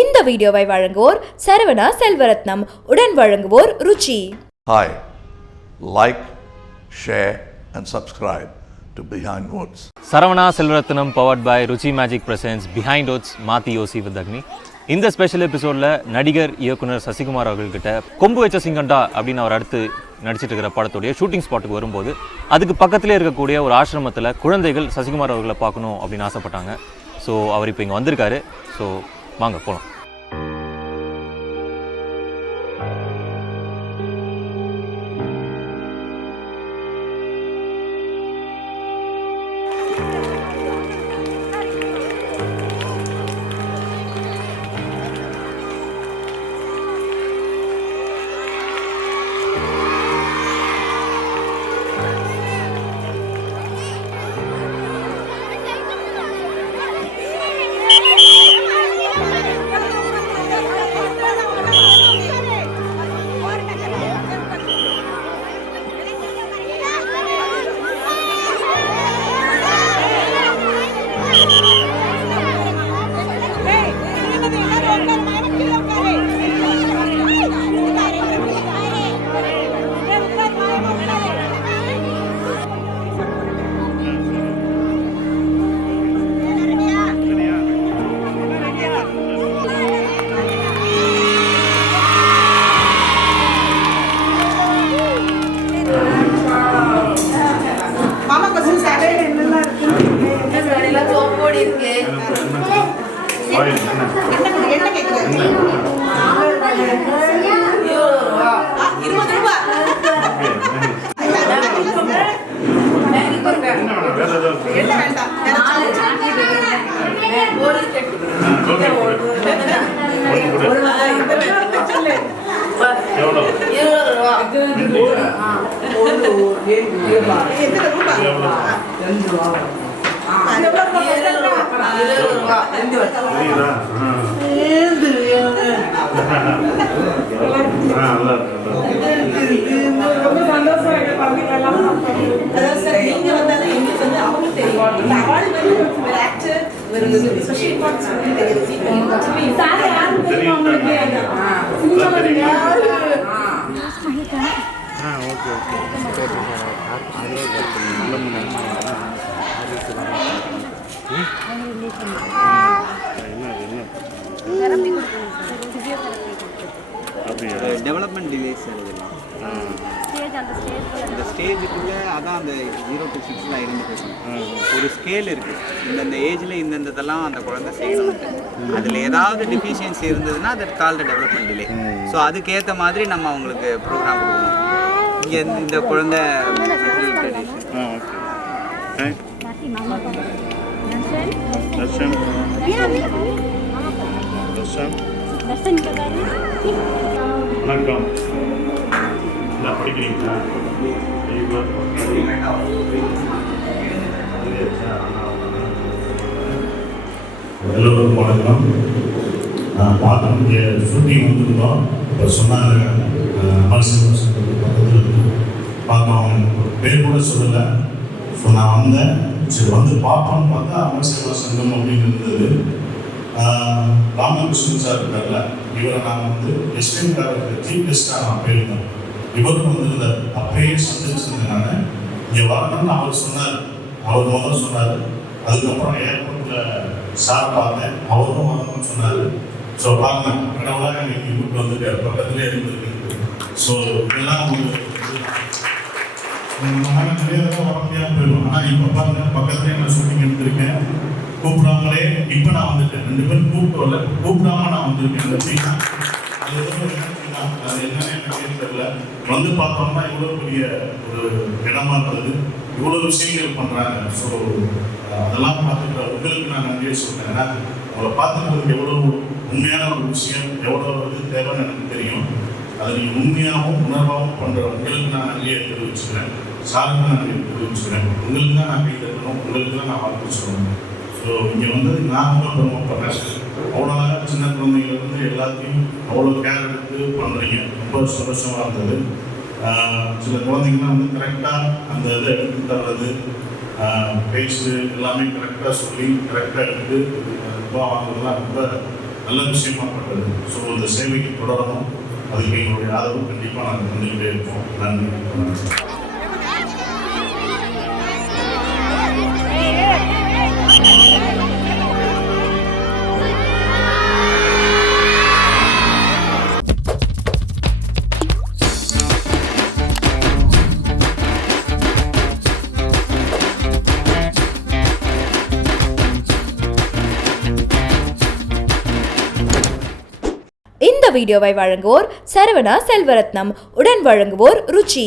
இந்த வீடியோவை வழங்குவோர் சரவணா செல்வரத்னம், உடன் வழங்குவோர் Ruchi. Hi, like, share and subscribe to Behind Woods. Saravana Selvarathnam powered by Ruchi magic presents Behindwoods மாத்தி யோசி வித் அக்னி. இந்த ஸ்பெஷல் எபிசோடில் நடிகர் இயக்குனர் சசிகுமார் அவர்கள்கிட்ட கொம்பு வச்ச சிங்கண்டா அப்படின்னு அவர் அடுத்து நடிச்சிட்டு இருக்கிற படத்துடைய ஷூட்டிங் ஸ்பாட்டுக்கு வரும்போது அதுக்கு பக்கத்திலே இருக்கக்கூடிய ஒரு ஆசிரமத்தில் குழந்தைகள் சசிகுமார் அவர்களை பார்க்கணும் அப்படின்னு ஆசைப்பட்டாங்க. ஸோ அவர் இப்போ இங்கே வந்திருக்காரு. ஸோ வாங்க போகலாம். டெவலப்மெண்ட் டிலேஸ் இந்த ஸ்டேஜுக்குள்ளே அதான் அந்த 0 to 6 ஐடென்டிஃபை ஒரு ஸ்கேல் இருக்குது. இந்தந்த ஏஜில் இந்தந்ததெல்லாம் அந்த குழந்தை செய்யணும்ட்டு அதில் ஏதாவது டிஃபிஷியன்சி இருந்ததுன்னா that call the development delay. So அதுக்கேற்ற மாதிரி நம்ம அவங்களுக்கு ப்ரோக்ராம் கொடுக்கணும். இங்கே இந்த குழந்தை வணக்கம். என்ன படிக்கிறீங்களா? எல்லோருக்கும் வணக்கம். பார்க்கணும் இங்கே ஷூட்டிங் வந்திருந்தோம். இப்போ சொன்னாங்க மனசு பக்கத்தில் இருக்கு பார்க்கலாம், பேர் கூட சொல்லலை. ஸோ நான் வந்தேன், சரி வந்து பார்ப்போம்னு பார்த்தா அமர்சேவா சங்கம் அப்படின்னு இருந்தது. ராமகிருஷ்ணன் சார் இருக்கார்ல, இவரை நான் வந்து எஸ்டிஎம்காரருக்கு சீஃப் கெஸ்டாக நான் போயிருந்தேன். இவரும் வந்திருந்தார். அப்பயே சந்திச்சிருந்தேன். நான் இங்கே வரணும்னு அவர் சொன்னார். அவர் முதல்ல சொன்னார். அதுக்கப்புறம் ஏர்போர்ட்டில் சார் பார்த்தேன், அவரும் வரணும்னு சொன்னார். ஸோ பாருங்க, கடவுளாக எனக்கு கூப்பிட்டு வந்துட்டார், பக்கத்துலேயே இருந்திருக்கு. ஸோ இதெல்லாம் உங்களுக்கு நிறைய தடவை வர முடியாமல் போயிடும். ஆனால் இப்போ பாருங்க, பக்கத்துலேயே நான் ஷூட்டிங் எடுத்திருக்கேன். கூப்பிடாமலே இப்போ நான் வந்துட்டேன். 2 பேரும் கூப்பிட்டு வரல, கூப்பிடாம நான் வந்திருக்கேன். அப்படின்னா அது அது என்னன்னு எனக்கு தெரியல. வந்து பார்த்தோம்னா இவ்வளோ பெரிய ஒரு இடமா இருந்தது, இவ்வளோ விஷயங்கள் பண்ணுறாங்க. ஸோ அதெல்லாம் பார்த்துக்கிற உங்களுக்கு நான் நன்றியை சொல்கிறேன். ஏன்னா அவளை பார்த்துக்கிறதுக்கு எவ்வளோ உண்மையான ஒரு விஷயம், எவ்வளோ இது தேவைன்னு எனக்கு தெரியும். அதை நீங்கள் உண்மையாகவும் உணர்வாகவும் பண்ணுற உங்களுக்கு நான் நன்றியை தெரிவிச்சுக்கிறேன். சாருக்கு நன்றியை தெரிவிச்சுக்கிறேன். உங்களுக்கு தான் நான் கை தட்டணும், உங்களுக்கு தான் நான் வாழ்க்கை சொல்லணும். ஸோ இங்கே வந்து நான் ரொம்ப பெருமைப்படுறேன். அவ்வளோ சின்ன குழந்தைங்களுக்கு எல்லாத்தையும் அவ்வளோ கேர் எடுத்து பண்ணுறீங்க. ரொம்ப சந்தோஷமாக இருந்தது. சில குழந்தைங்கள்லாம் வந்து கரெக்டாக அந்த இதை எடுத்து தர்றது, பேச்சு எல்லாமே கரெக்டாக சொல்லி கரெக்டாக எடுத்து ரூபா வாங்குறதுலாம் ரொம்ப நல்ல விஷயமா பட்டது. ஸோ இந்த சேவைக்கு தொடரணும். அதுக்கு எங்களுடைய ஆதரவு கண்டிப்பாக நாங்கள் தந்துக்கிட்டே இருப்போம். நன்றி. இந்த வீடியோவை வழங்குவோர் சரவணா செல்வரத்னம். உடன் வழங்குவோர் ருச்சி.